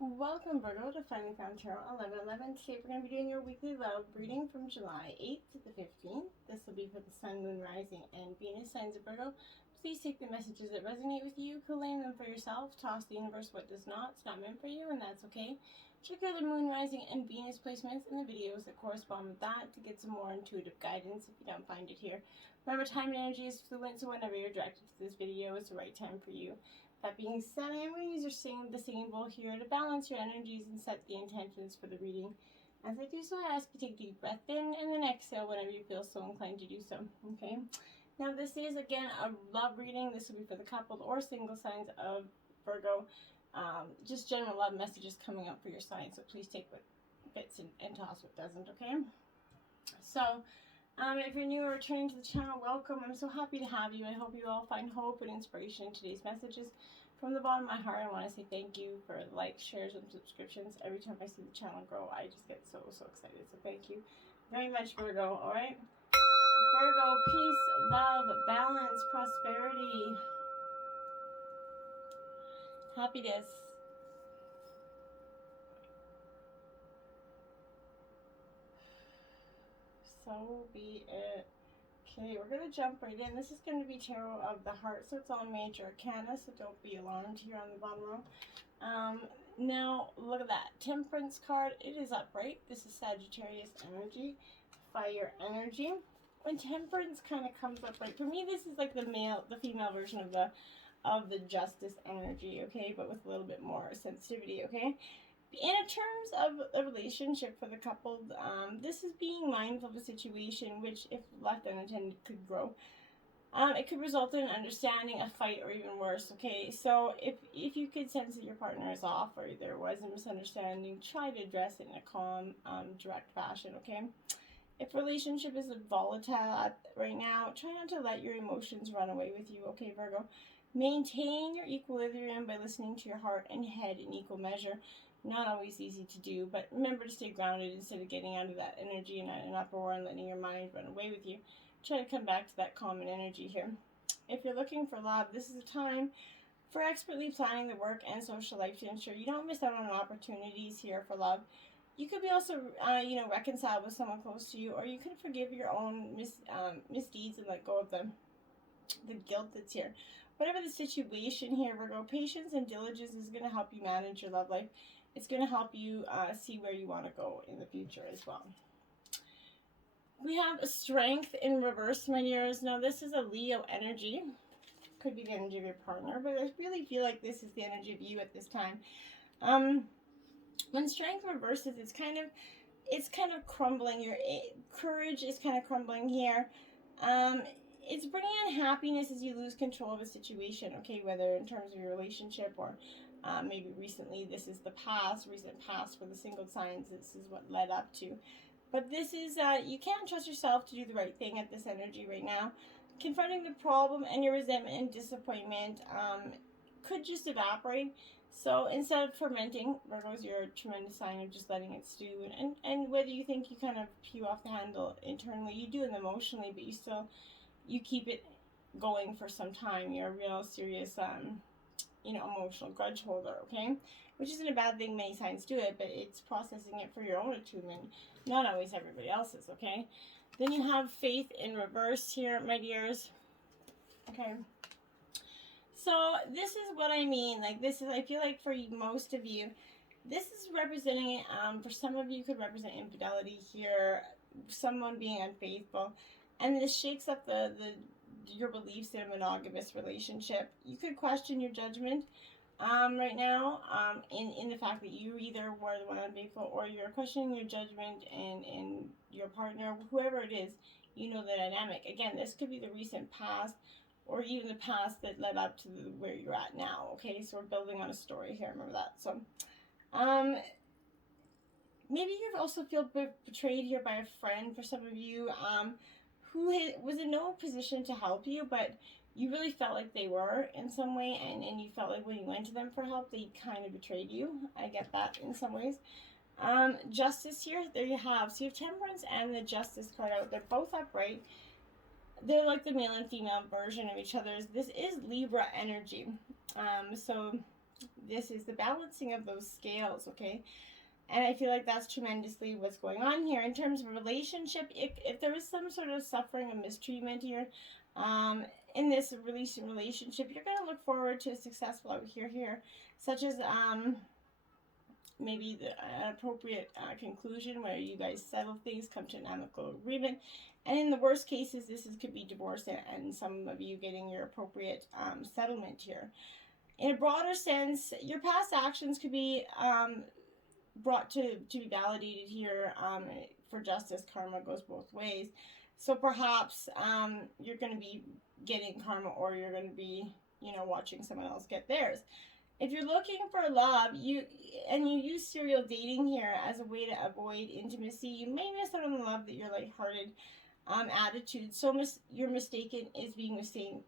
Welcome, Virgo, to Finally Found Tarot 1111. Today we're going to be doing your weekly love reading from July 8th to the 15th. This will be for the Sun, Moon, Rising, and Venus signs of Virgo. Please take the messages that resonate with you, claim them for yourself, toss the universe what does not. It's not meant for you, and that's okay. Check out the Moon, Rising, and Venus placements in the videos that correspond with that to get some more intuitive guidance if you don't find it here. Remember, time and energy is fluent, so whenever you're directed to this video, it's the right time for you. That being said, I am going to use the singing bowl here to balance your energies and set the intentions for the reading. As I do so, I ask you to take a deep breath in and then exhale whenever you feel so inclined to do so. Okay? Now, this is, again, a love reading. This will be for the coupled or single signs of Virgo. Just general love messages coming up for your sign, so please take what fits and toss what doesn't, okay? So, if you're new or returning to the channel, welcome. I'm so happy to have you. I hope you all find hope and inspiration in today's messages. From the bottom of my heart, I want to say thank you for likes, shares, and subscriptions. Every time I see the channel grow, I just get so excited. So thank you very much, Virgo. All right? Virgo, peace, love, balance, prosperity, happiness. So be it. Okay, we're going to jump right in. This is going to be Tarot of the Heart, so it's all major arcana, so don't be alarmed here on the bottom row. Now, look at that. Temperance card. It is upright. This is Sagittarius energy, fire energy. When Temperance kind of comes up, like, for me, this is like the female version of the Justice energy, okay, but with a little bit more sensitivity, okay? In terms of a relationship for the couple, this is being mindful of a situation which, if left unattended, could grow. It could result in an understanding, a fight, or even worse, okay? So if you could sense that your partner is off or there was a misunderstanding, try to address it in a calm, direct fashion, okay? If relationship is volatile right now, try not to let your emotions run away with you, okay, Virgo? Maintain your equilibrium by listening to your heart and head in equal measure. Not always easy to do, but remember to stay grounded instead of getting out of that energy and an uproar and letting your mind run away with you. Try to come back to that common energy here. If you're looking for love, this is a time for expertly planning the work and social life to ensure you don't miss out on opportunities here for love. You could be also, reconciled with someone close to you, or you could forgive your own misdeeds and let go of the guilt that's here. Whatever the situation here, Virgo, patience and diligence is going to help you manage your love life. It's going to help you see where you want to go in the future as well. We have strength in reverse, my dears. Now, this is a Leo energy. Could be the energy of your partner, but I really feel like this is the energy of you at this time. When strength reverses, it's kind of crumbling. Your courage is kind of crumbling here. It's bringing unhappiness as you lose control of a situation, okay, whether in terms of your relationship or maybe recently, this is the recent past for the single signs. This is what led up to. But this is, you can't trust yourself to do the right thing at this energy right now. Confronting the problem and your resentment and disappointment could just evaporate. So instead of fermenting, Virgos, you're a tremendous sign of just letting it stew. And whether you think you kind of peel off the handle internally, you do it emotionally, but you keep it going for some time. You're a real serious, emotional grudge holder, okay? Which isn't a bad thing, many signs do it, but it's processing it for your own attunement, not always everybody else's, okay? Then you have faith in reverse here, my dears, okay? So this is what I mean, like this is, I feel like for most of you, this is representing, for some of you could represent infidelity here, someone being unfaithful, and this shakes up your beliefs in a monogamous relationship. You could question your judgment right now in the fact that you either were the one unfaithful or you're questioning your judgment and your partner, whoever it is, you know the dynamic. Again, this could be the recent past or even the past that led up to where you're at now, okay? So we're building on a story here, remember that. So maybe you also feel betrayed here by a friend for some of you who was in no position to help you, but you really felt like they were in some way, and you felt like when you went to them for help, they kind of betrayed you. I get that in some ways. Justice here, there you have. So you have Temperance and the Justice card out. They're both upright. They're like the male and female version of each other's. This is Libra energy. So This is the balancing of those scales, okay? And I feel like that's tremendously what's going on here. In terms of a relationship, if there is some sort of suffering or mistreatment here, in this relationship, you're going to look forward to a successful out here, such as maybe an appropriate conclusion where you guys settle things, come to an amicable agreement. And in the worst cases, could be divorce and some of you getting your appropriate settlement here. In a broader sense, your past actions could be brought to be validated here for justice. Karma goes both ways. So perhaps you're going to be getting karma, or you're going to be, watching someone else get theirs. If you're looking for love, you use serial dating here as a way to avoid intimacy, you may miss out on the love that your lighthearted attitude. So you're mistaken is being mistaken.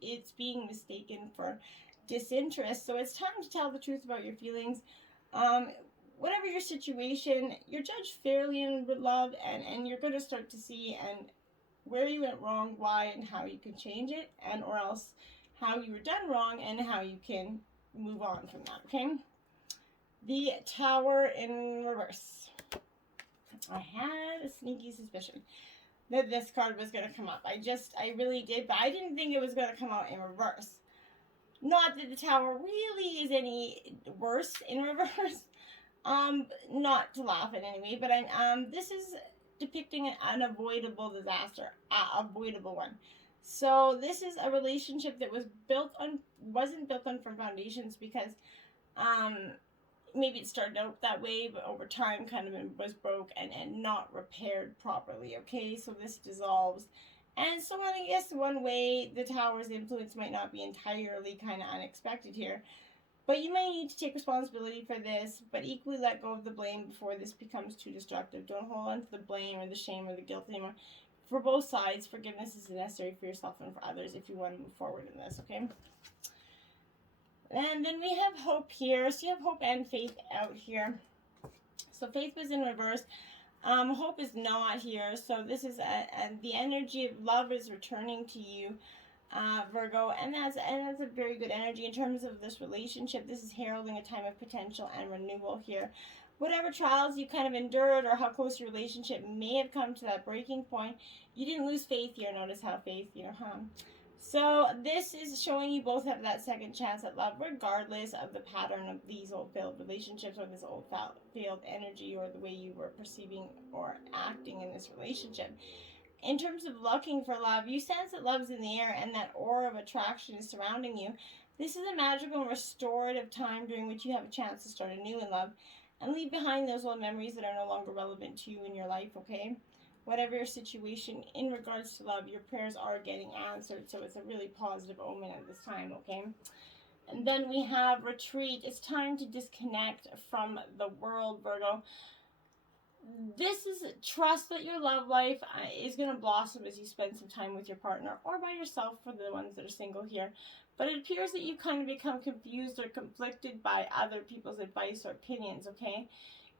It's being mistaken for disinterest. So it's time to tell the truth about your feelings. Whatever your situation, you're judged fairly in love, and you're going to start to see and where you went wrong, why, and how you can change it, and or else how you were done wrong and how you can move on from that, okay? The Tower in reverse. I had a sneaky suspicion that this card was going to come up. I really did, but I didn't think it was going to come out in reverse. Not that the Tower really is any worse in reverse. Not to laugh at anyway, but this is depicting an unavoidable disaster, avoidable one. So this is a relationship that wasn't built on firm foundations because maybe it started out that way, but over time kind of was broke and not repaired properly, okay? So this dissolves. And so I guess one way the Tower's influence might not be entirely kind of unexpected here, but you may need to take responsibility for this, but equally let go of the blame before this becomes too destructive. Don't hold on to the blame or the shame or the guilt anymore. For both sides, forgiveness is necessary for yourself and for others if you want to move forward in this, okay? And then we have hope here. So you have hope and faith out here. So faith was in reverse. Hope is not here. So this is the energy of love is returning to you, Virgo, and that's a very good energy in terms of this relationship. This is heralding a time of potential and renewal here. Whatever trials you kind of endured or how close your relationship may have come to that breaking point, you didn't lose faith here. Notice how faith, So this is showing you both have that second chance at love, regardless of the pattern of these old failed relationships or this old failed energy or the way you were perceiving or acting in this relationship. In terms of looking for love, you sense that love's in the air and that aura of attraction is surrounding you. This is a magical and restorative time during which you have a chance to start anew in love and leave behind those old memories that are no longer relevant to you in your life, okay? Whatever your situation in regards to love, your prayers are getting answered, so it's a really positive omen at this time, okay? And then we have retreat. It's time to disconnect from the world, Virgo. This is trust that your love life is going to blossom as you spend some time with your partner or by yourself for the ones that are single here. But it appears that you kind of become confused or conflicted by other people's advice or opinions, okay?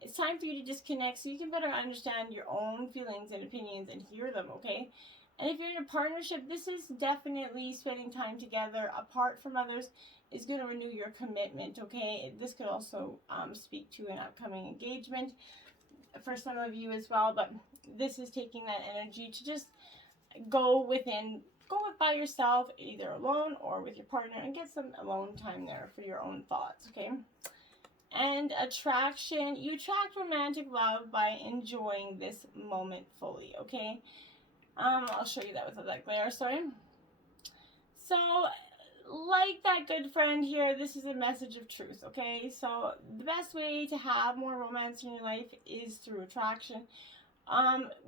It's time for you to disconnect so you can better understand your own feelings and opinions and hear them, okay? And if you're in a partnership, this is definitely spending time together apart from others is going to renew your commitment, okay? This could also speak to an upcoming engagement for some of you as well, but this is taking that energy to just go by yourself, either alone or with your partner, and get some alone time there for your own thoughts, okay? And attraction, you attract romantic love by enjoying this moment fully, okay? I'll show you that without that glare, sorry. So, like that good friend here, this is a message of truth, okay? So, the best way to have more romance in your life is through attraction,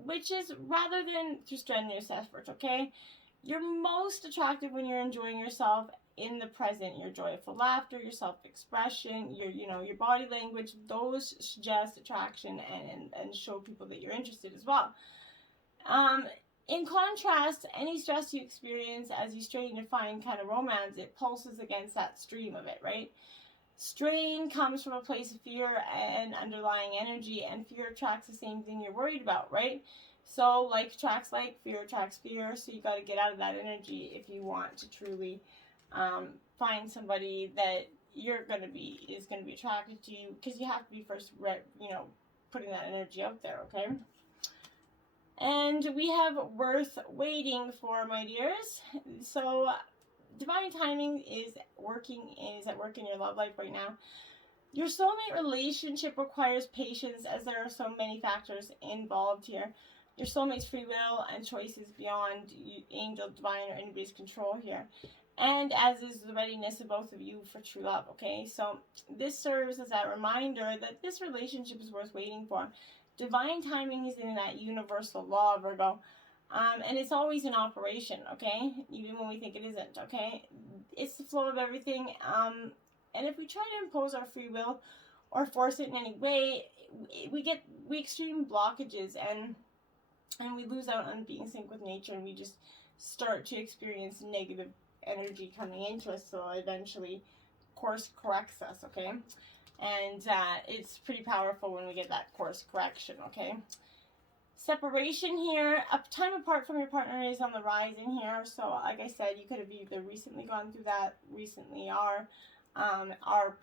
which is rather than through strenuous effort, okay? You're most attractive when you're enjoying yourself in the present. Your joyful laughter, your self-expression, your body language, those suggest attraction and show people that you're interested as well. In contrast, any stress you experience as you strain to find kind of romance, it pulses against that stream of it, right? Strain comes from a place of fear and underlying energy, and fear attracts the same thing you're worried about, right? So like attracts like, fear attracts fear, so you got to get out of that energy if you want to truly find somebody that is gonna be attracted to you, because you have to be first, you know, putting that energy out there, okay? And we have worth waiting for, my dears. So divine timing is at work in your love life right now. Your soulmate relationship requires patience, as there are so many factors involved here. Your soulmate's free will and choices beyond angel, divine, or anybody's control here. And as is the readiness of both of you for true love, okay? So this serves as that reminder that this relationship is worth waiting for. Divine timing is in that universal law, Virgo. And it's always in operation, okay? Even when we think it isn't, okay? It's the flow of everything. And if we try to impose our free will or force it in any way, we extreme blockages, and we lose out on being sync with nature, and we just start to experience negative energy coming into us, so eventually course corrects us, okay? And it's pretty powerful when we get that course correction, okay? Separation here, a time apart from your partner is on the rise in here. So like I said, you could have either recently gone through that, recently are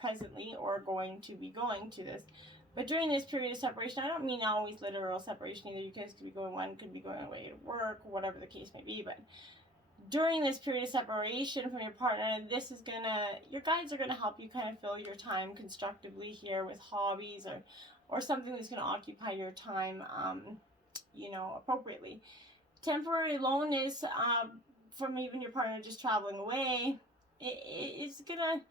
presently, or going to be going to this. But during this period of separation, I don't mean always literal separation either. You guys could be going, one could be going away to work, whatever the case may be. But during this period of separation from your partner, your guides are gonna help you kind of fill your time constructively here with hobbies, or something that's gonna occupy your time, you know, appropriately. Temporary aloneness from even your partner just traveling away, it's gonna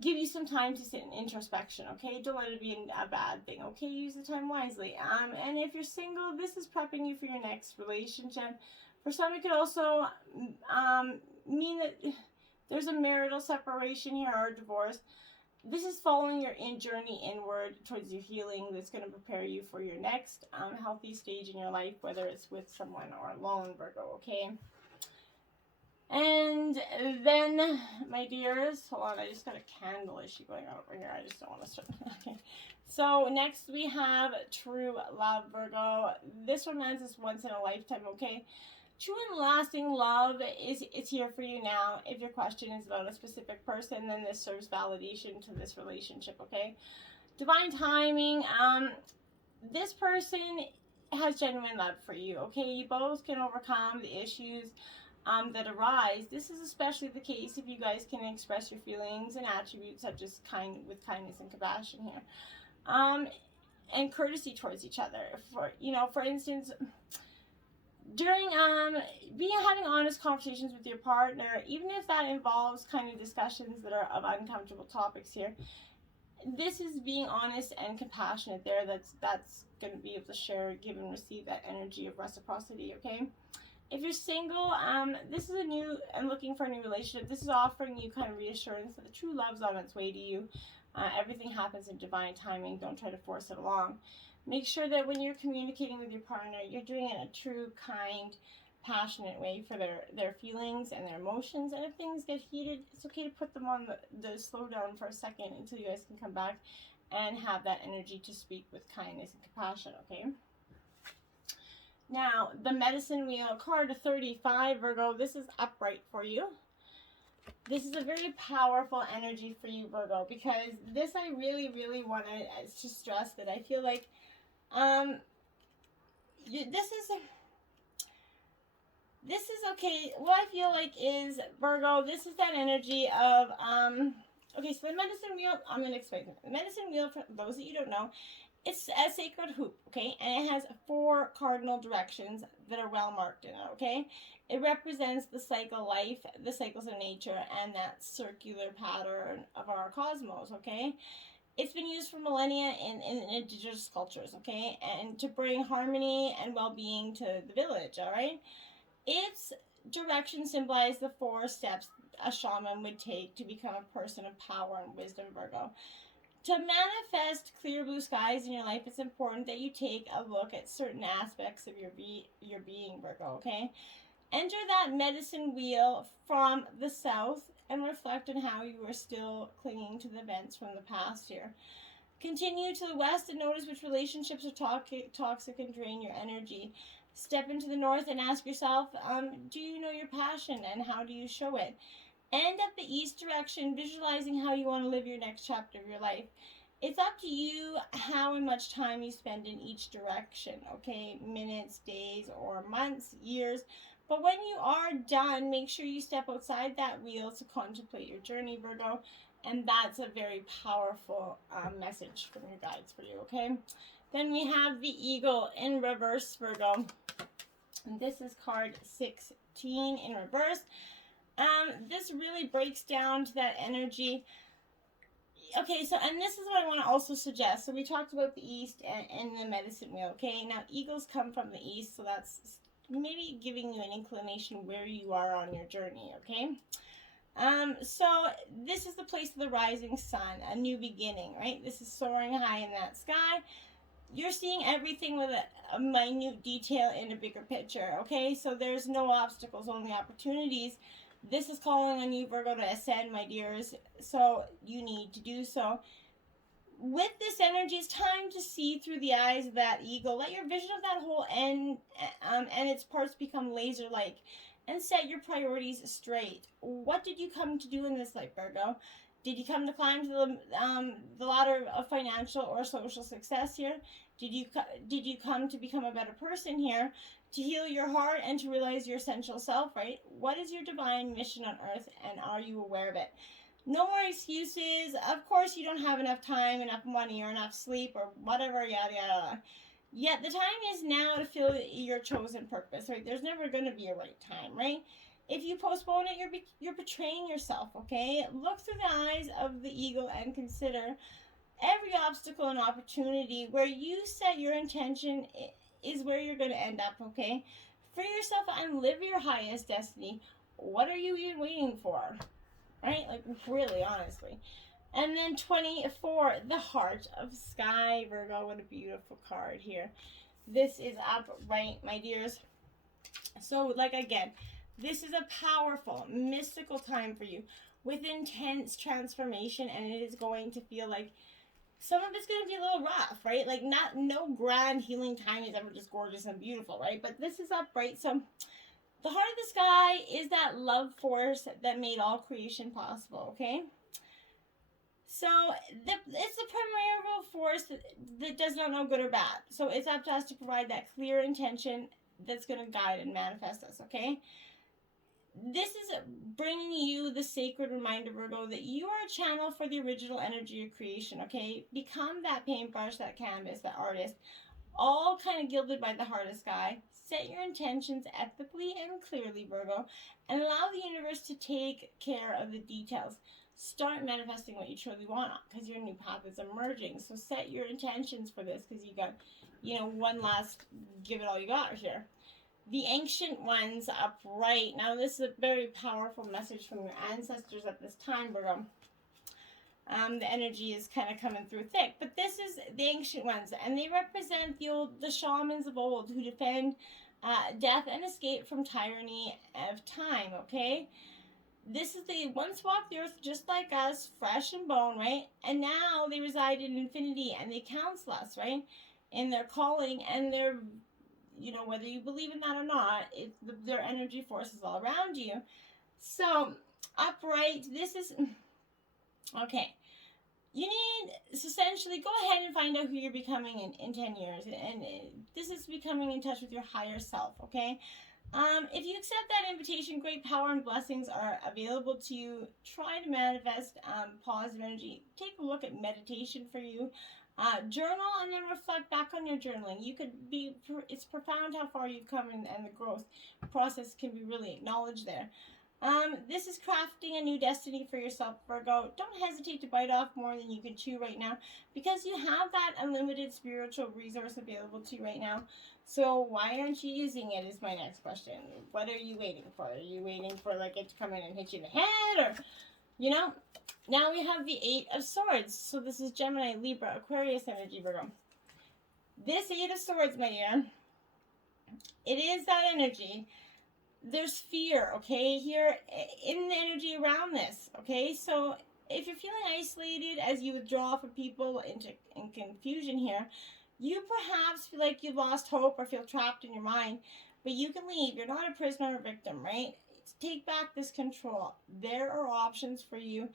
give you some time to sit in introspection, okay? Don't let it be a bad thing, okay? Use the time wisely. And if you're single, this is prepping you for your next relationship. For some, it could also mean that there's a marital separation here, or a divorce. This is following your journey inward towards your healing that's going to prepare you for your next healthy stage in your life, whether it's with someone or alone, Virgo, okay? And then, my dears, hold on, I just got a candle issue going on over here. I just don't want to start. Okay. So next we have true love, Virgo. This romance is once in a lifetime, okay? True and lasting love it's here for you now. If your question is about a specific person, then this serves validation to this relationship, okay? Divine timing, this person has genuine love for you, okay? You both can overcome the issues that arise. This is especially the case if you guys can express your feelings and attributes such as with kindness and compassion here, and courtesy towards each other. For instance, during having honest conversations with your partner, even if that involves kind of discussions that are of uncomfortable topics here, this is being honest and compassionate there. That's going to be able to share, give and receive that energy of reciprocity, okay? If you're single, this is looking for a new relationship. This is offering you kind of reassurance that the true love's on its way to you. Everything happens in divine timing. Don't try to force it along. Make sure that when you're communicating with your partner, you're doing it in a true, kind, passionate way for their feelings and their emotions. And if things get heated, it's okay to put them on the slow down for a second until you guys can come back and have that energy to speak with kindness and compassion, okay? Now, the Medicine Wheel card 35, Virgo, this is upright for you. This is a very powerful energy for you, Virgo, because this I really, really want to stress that I feel like this is okay. What I feel like is, Virgo, this is that energy of, okay, so the Medicine Wheel, I'm going to explain it. The Medicine Wheel, for those that you don't know, it's a sacred hoop, okay? And it has 4 cardinal directions that are well marked in it, okay? It represents the cycle life, the cycles of nature, and that circular pattern of our cosmos, okay? It's been used for millennia in indigenous cultures, okay? And to bring harmony and well-being to the village, all right? Its direction symbolizes the 4 steps a shaman would take to become a person of power and wisdom, Virgo. To manifest clear blue skies in your life, it's important that you take a look at certain aspects of your being, Virgo, okay? Enter that medicine wheel from the south and reflect on how you are still clinging to the events from the past here. Continue to the west and notice which relationships are toxic and drain your energy. Step into the north and ask yourself, do you know your passion and how do you show it? and at the east direction, visualizing how you want to live your next chapter of your life. It's up to you how and much time you spend in each direction, okay? Minutes, days, or months, years. But when you are done, make sure you step outside that wheel to contemplate your journey, Virgo. And that's a very powerful message from your guides for you, okay? Then we have the Eagle in reverse, Virgo. And this is card 16 in reverse. This really breaks down to that energy. Okay, so, and this is what I want to also suggest. So we talked about the east and the medicine wheel, okay? Now, eagles come from the east, so that's maybe giving you an inclination where you are on your journey, okay? So this is the place of the rising sun, a new beginning, right? This is soaring high in that sky. You're seeing everything with a minute detail in a bigger picture, okay? So there's no obstacles, only opportunities. This is calling on you, Virgo, to ascend, my dears. So you need to do so. With this energy, it's time to see through the eyes of that eagle. Let your vision of that whole end and its parts become laser-like, and set your priorities straight. What did you come to do in this life, Virgo? Did you come to climb to the ladder of financial or social success here? Did you come to become a better person here? To heal your heart and to realize your essential self, right? What is your divine mission on earth, and are you aware of it? No more excuses. Of course, you don't have enough time, enough money, or enough sleep, or whatever, yada, yada. Yet the time is now to feel your chosen purpose, right? There's never going to be a right time, right? If you postpone it, you're betraying yourself, okay? Look through the eyes of the eagle and consider every obstacle and opportunity. Where you set your intention is where you're going to end up, okay? Free yourself and live your highest destiny. What are you even waiting for? Right? Like, really, honestly. And then 24, the Heart of Sky, Virgo. What a beautiful card here. This is upright, my dears. So, like, again, this is a powerful, mystical time for you with intense transformation, and it is going to feel like some of it's going to be a little rough, right? Like, no grand healing time is ever just gorgeous and beautiful, right? But this is upright. So the heart of the sky is that love force that made all creation possible, okay? So it's the primordial force that does not know good or bad. So it's up to us to provide that clear intention that's going to guide and manifest us, okay? This is bringing you the sacred reminder, Virgo, that you are a channel for the original energy of creation, okay? Become that paintbrush, that canvas, that artist, all kind of gilded by the heart of sky. Set your intentions ethically and clearly, Virgo, and allow the universe to take care of the details. Start manifesting what you truly want, because your new path is emerging. So set your intentions for this, because you got, one last give it all you got here. The Ancient Ones upright. Now, this is a very powerful message from your ancestors at this time, Virgo. The energy is kind of coming through thick. But this is the Ancient Ones, and they represent the shamans of old who defend death and escape from tyranny of time, okay? This is they once walked the earth just like us, flesh and bone, right? And now they reside in infinity, and they counsel us, right? In their calling and their, whether you believe in that or not, their energy forces all around you. So, upright, this is, okay. You need, essentially, go ahead and find out who you're becoming in 10 years. And this is becoming in touch with your higher self, okay? If you accept that invitation, great power and blessings are available to you. Try to manifest positive energy. Take a look at meditation for you. Journal and then reflect back on your journaling. It's profound how far you've come, and the growth process can be really acknowledged there. This is crafting a new destiny for yourself, Virgo. Don't hesitate to bite off more than you can chew right now, because you have that unlimited spiritual resource available to you right now. So why aren't you using it is my next question. What are you waiting for? Are you waiting for it to come in and hit you in the head, or, Now we have the Eight of Swords. So this is Gemini, Libra, Aquarius energy, Virgo. This Eight of Swords, my dear, it is that energy. There's fear, okay, here in the energy around this, okay? So if you're feeling isolated as you withdraw from people in confusion here, you perhaps feel like you've lost hope or feel trapped in your mind, but you can leave. You're not a prisoner or victim, right? take back this control. There are options for you.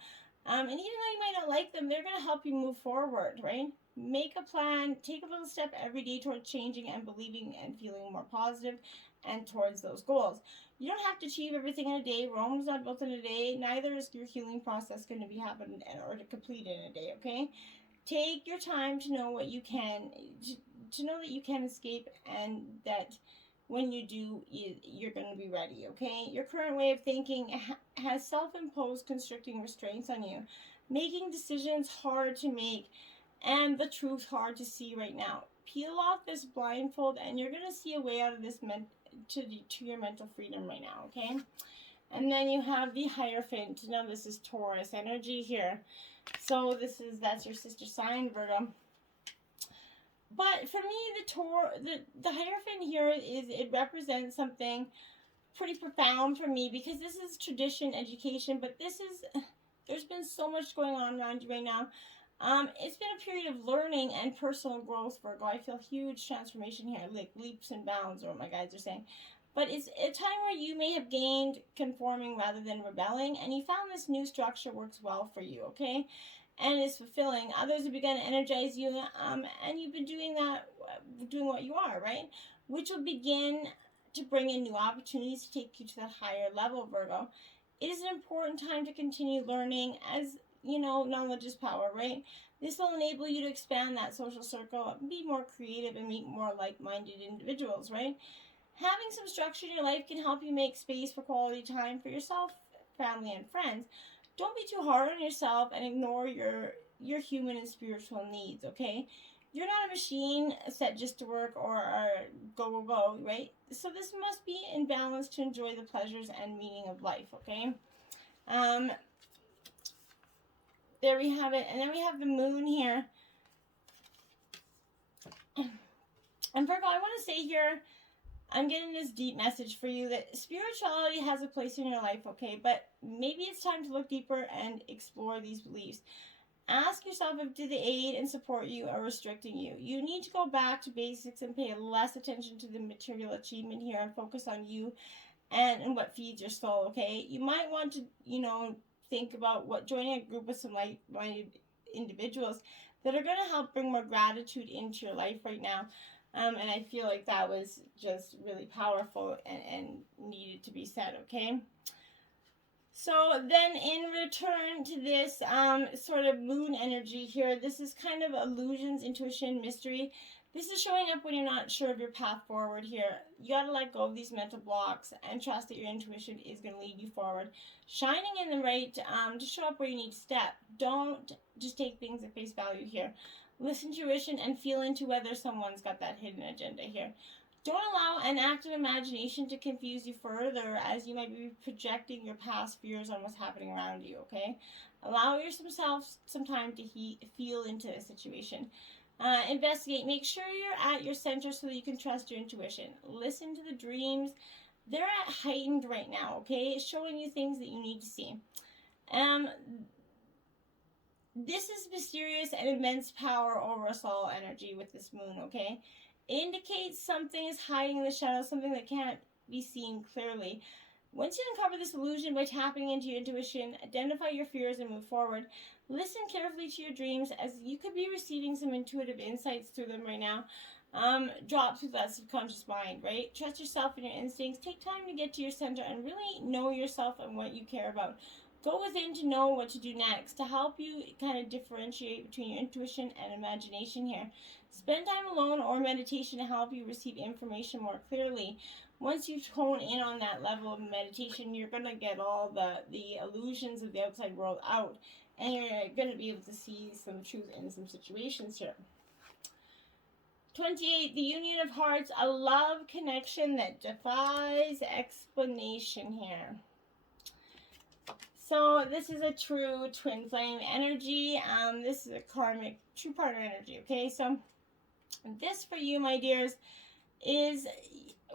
And even though you might not like them, they're going to help you move forward, right? Make a plan, take a little step every day towards changing and believing and feeling more positive and towards those goals. You don't have to achieve everything in a day. Rome's not built in a day. Neither is your healing process going to be happen or to complete in a day, okay? Take your time to know what you can, to know that you can escape, and that when you do, you're going to be ready, okay? Your current way of thinking has self-imposed constricting restraints on you, making decisions hard to make and the truth hard to see right now. Peel off this blindfold and you're going to see a way out of this to your mental freedom right now, okay? And then you have the Hierophant. Now this is Taurus energy here. So that's your sister sign, Virgo. But for me, the Hierophant here it represents something pretty profound for me, because this is tradition, education, but there's been so much going on around you right now. It's been a period of learning and personal growth, Virgo. I feel huge transformation here, like leaps and bounds, or what my guides are saying. But it's a time where you may have gained conforming rather than rebelling, and you found this new structure works well for you, okay? And it's fulfilling. Others have begun to energize you, and you've been doing what you are, right? Which will begin to bring in new opportunities to take you to that higher level, Virgo. It is an important time to continue learning, as you know, knowledge is power, right? This will enable you to expand that social circle, be more creative, and meet more like-minded individuals, right? Having some structure in your life can help you make space for quality time for yourself, family, and friends. Don't be too hard on yourself and ignore your human and spiritual needs, okay? You're not a machine set just to work or go, right? So this must be in balance to enjoy the pleasures and meaning of life, okay? There we have it. And then we have the moon here. And Virgo, I want to say here, I'm getting this deep message for you that spirituality has a place in your life, okay? But maybe it's time to look deeper and explore these beliefs. Ask yourself if do they aid and support you or restricting you. You need to go back to basics and pay less attention to the material achievement here and focus on you and what feeds your soul, okay? You might want to, think about joining a group with some like-minded individuals that are going to help bring more gratitude into your life right now. And I feel like that was just really powerful and needed to be said, okay? So then in return to this sort of moon energy here, this is kind of illusions, intuition, mystery. This is showing up when you're not sure of your path forward here. You got to let go of these mental blocks and trust that your intuition is going to lead you forward. Shining in the right to show up where you need to step. Don't just take things at face value here. Listen to your intuition and feel into whether someone's got that hidden agenda here. Don't allow an active imagination to confuse you further, as you might be projecting your past fears on what's happening around you, okay? Allow yourself some time to feel into a situation. Investigate. Make sure you're at your center so that you can trust your intuition. Listen to the dreams. They're at heightened right now, okay? It's showing you things that you need to see. This is mysterious and immense power over us all energy with this moon, okay? It indicates something is hiding in the shadows, something that can't be seen clearly. Once you uncover this illusion by tapping into your intuition, identify your fears and move forward. Listen carefully to your dreams, as you could be receiving some intuitive insights through them right now. Drop through that subconscious mind, right? Trust yourself and your instincts. Take time to get to your center and really know yourself and what you care about. Go within to know what to do next, to help you kind of differentiate between your intuition and imagination here. Spend time alone or meditation to help you receive information more clearly. Once you hone in on that level of meditation, you're going to get all the illusions of the outside world out, and you're going to be able to see some truth in some situations here. 28, the union of hearts, a love connection that defies explanation here. So this is a true twin flame energy. This is a karmic true partner energy, okay? So this for you, my dears, is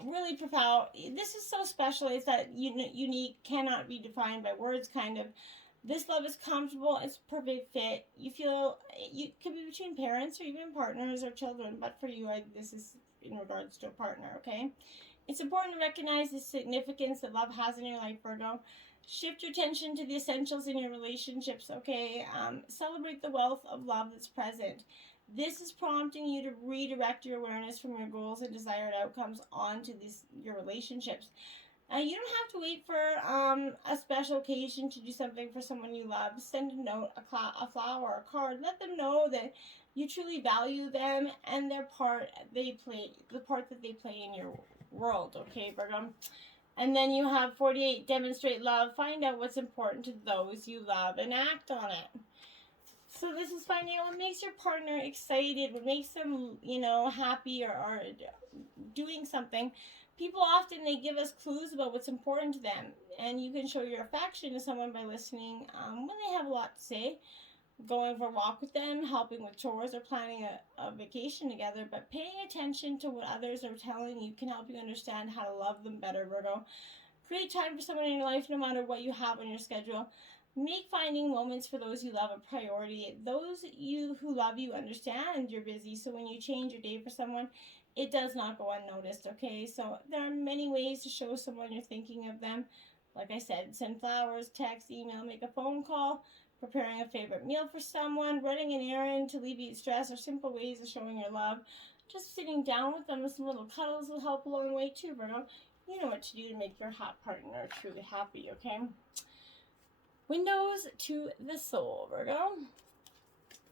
really profound. This is so special. It's that unique, cannot be defined by words, kind of. This love is comfortable. It's perfect fit. You feel you could be between parents or even partners or children, but for you, this is in regards to a partner, okay? It's important to recognize the significance that love has in your life, Virgo. Shift your attention to the essentials in your relationships, okay? Celebrate the wealth of love that's present. This is prompting you to redirect your awareness from your goals and desired outcomes onto your relationships. You don't have to wait for a special occasion to do something for someone you love. Send a note, a flower, a card. Let them know that you truly value them and the part that they play in your world, okay, Virgo? And then you have 48, demonstrate love. Find out what's important to those you love and act on it. So this is finding out what makes your partner excited, what makes them, happy or doing something. People often, they give us clues about what's important to them. And you can show your affection to someone by listening when they have a lot to say, going for a walk with them, helping with chores, or planning a vacation together. But paying attention to what others are telling you can help you understand how to love them better, Virgo. Create time for someone in your life no matter what you have on your schedule. Make finding moments for those you love a priority. Those who love you understand you're busy, so when you change your day for someone, it does not go unnoticed, okay? So there are many ways to show someone you're thinking of them. Like I said, send flowers, text, email, make a phone call, preparing a favorite meal for someone, running an errand to alleviate stress, or simple ways of showing your love. Just sitting down with them with some little cuddles will help along the way too, Virgo. You know what to do to make your partner truly happy, okay? Windows to the soul, Virgo.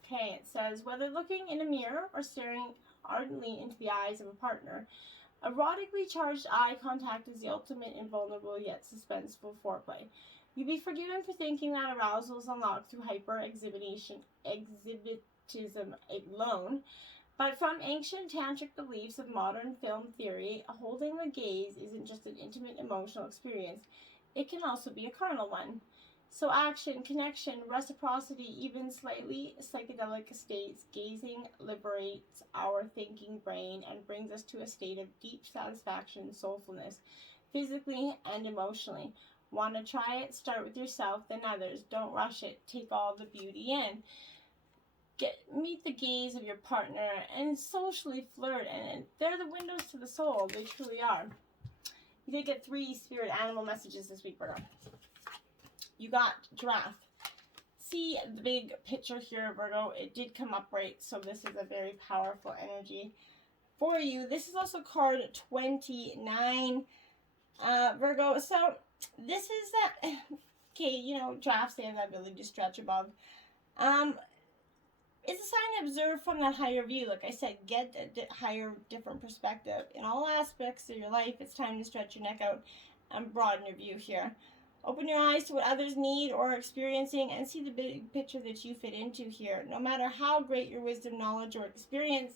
Okay, it says, whether looking in a mirror or staring ardently into the eyes of a partner, erotically charged eye contact is the ultimate invulnerable yet suspenseful foreplay. You'd be forgiven for thinking that arousal is unlocked through exhibitism alone, but from ancient tantric beliefs of modern film theory, holding the gaze isn't just an intimate emotional experience, it can also be a carnal one. So action, connection, reciprocity, even slightly psychedelic states, gazing liberates our thinking brain and brings us to a state of deep satisfaction and soulfulness, physically and emotionally. Want to try it? Start with yourself, then others. Don't rush it. Take all the beauty in. Meet the gaze of your partner and socially flirt, and they're the windows to the soul. They truly are. You did get 3 spirit animal messages this week, Virgo. You got giraffe. See the big picture here, Virgo. It did come up right, so this is a very powerful energy for you. This is also card 29, Virgo. So this is that, okay, giraffes, they have that ability to stretch above. It's a sign to observe from that higher view. Like I said, get a higher, different perspective. In all aspects of your life, it's time to stretch your neck out and broaden your view here. Open your eyes to what others need or are experiencing and see the big picture that you fit into here. No matter how great your wisdom, knowledge, or experience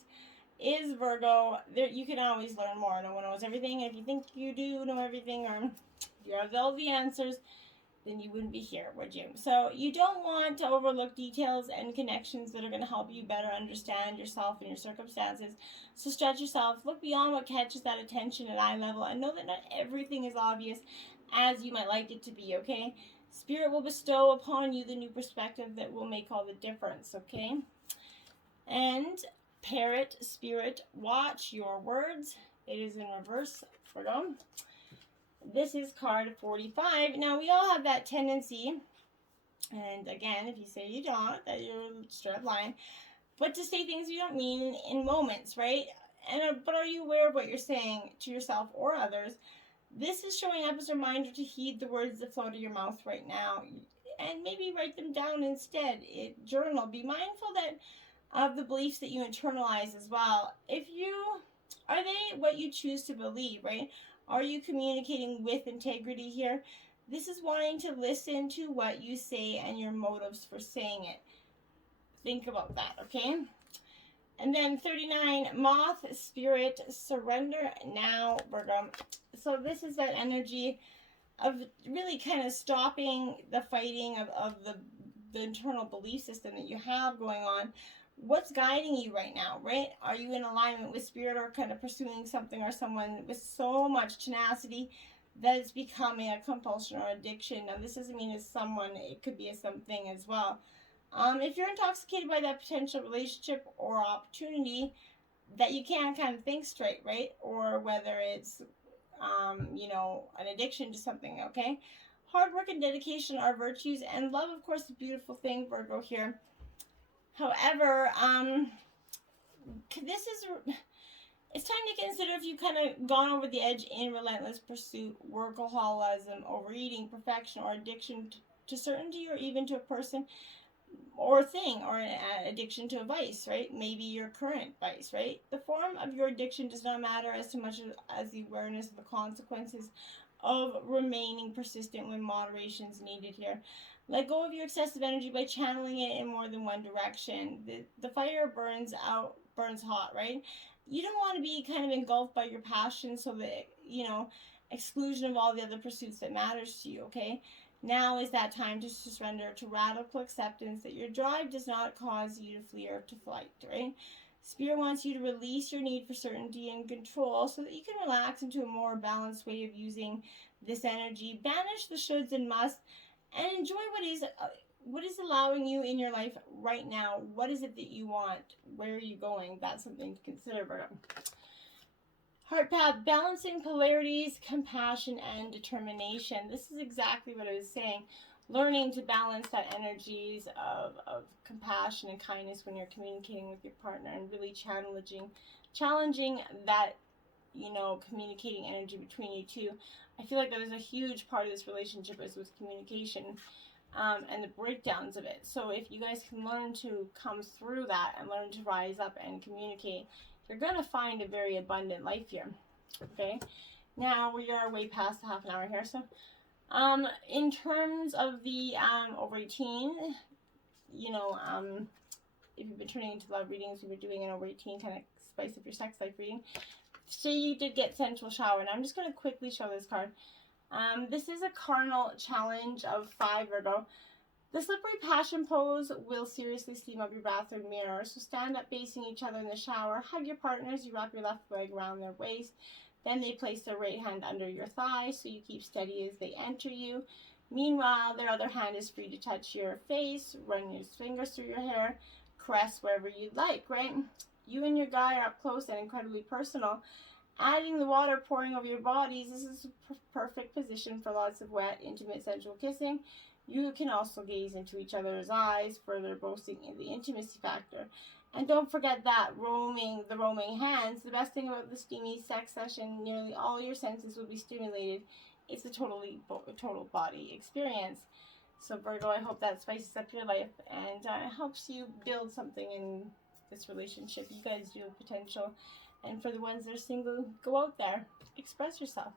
is, Virgo, you can always learn more. No one knows everything. If you think you do know everything or you have all the answers, then you wouldn't be here, would you? So you don't want to overlook details and connections that are going to help you better understand yourself and your circumstances. So stretch yourself, look beyond what catches that attention at eye level, and know that not everything is obvious as you might like it to be, okay? Spirit will bestow upon you the new perspective that will make all the difference, okay? And Parrot, Spirit, watch your words. It is in reverse, Virgo. This is card 45. Now, we all have that tendency, and again, if you say you don't, that you're straight up lying, but to say things you don't mean in moments, right? But are you aware of what you're saying to yourself or others? This is showing up as a reminder to heed the words that flow to your mouth right now, and maybe write them down instead. Journal. Be mindful of the beliefs that you internalize as well. Are they what you choose to believe, right? Are you communicating with integrity here? This is wanting to listen to what you say and your motives for saying it. Think about that, okay? And then 39, Moth, Spirit, surrender now, Virgo. So this is that energy of really kind of stopping the fighting of the internal belief system that you have going on. What's guiding you right now, right? Are you in alignment with Spirit or kind of pursuing something or someone with so much tenacity that it's becoming a compulsion or addiction? Now, this doesn't mean it's someone. It could be a something as well. If you're intoxicated by that potential relationship or opportunity that you can't kind of think straight, right? Or whether it's you know, an addiction to something, okay? Hard work and dedication are virtues, and love, of course, is a beautiful thing, Virgo, here. However, this is, it's time to consider if you've kind of gone over the edge in relentless pursuit, workaholism, overeating, perfection, or addiction to certainty, or even to a person or thing, or an addiction to a vice, right? Maybe your current vice, right? The form of your addiction does not matter as much as the awareness of the consequences of remaining persistent when moderation is needed here. Let go of your excessive energy by channeling it in more than one direction. The fire burns hot, right? You don't want to be kind of engulfed by your passion, so that, you know, exclusion of all the other pursuits that matters to you, okay? Now is that time to surrender to radical acceptance that your drive does not cause you to flee or to flight, right? Spirit wants you to release your need for certainty and control so that you can relax into a more balanced way of using this energy. Banish the shoulds and musts and enjoy what is allowing you in your life right now. What is it that you want? Where are you going? That's something to consider, Virgo. Heart path, balancing polarities, compassion, and determination. This is exactly what I was saying. Learning to balance that energies of compassion and kindness when you're communicating with your partner, and really challenging that, you know, communicating energy between you two. I feel like that is a huge part of this relationship, is with communication and the breakdowns of it. So if you guys can learn to come through that and learn to rise up and communicate, you're going to find a very abundant life here, okay? Now, we are way past the half an hour here, so in terms of the over 18, you know, if you've been tuning into love readings, you've been doing an over 18 kind of spice up your sex life reading. Say you did get sensual shower, and I'm just going to quickly show this card. This is a carnal challenge of 5, Virgo. The slippery passion pose will seriously steam up your bathroom mirror, so stand up facing each other in the shower, hug your partners, you wrap your left leg around their waist, then they place their right hand under your thigh so you keep steady as they enter you. Meanwhile, their other hand is free to touch your face, run your fingers through your hair, caress wherever you'd like, right? You and your guy are up close and incredibly personal. Adding the water pouring over your bodies, this is a perfect position for lots of wet, intimate, sensual kissing. You can also gaze into each other's eyes, further boosting in the intimacy factor. And don't forget that the roaming hands. The best thing about the steamy sex session, nearly all your senses will be stimulated. It's a total body experience. So Virgo, I hope that spices up your life and helps you build something in this relationship. You guys do have potential. And for the ones that are single, go out there, express yourself.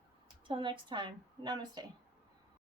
Till next time, namaste.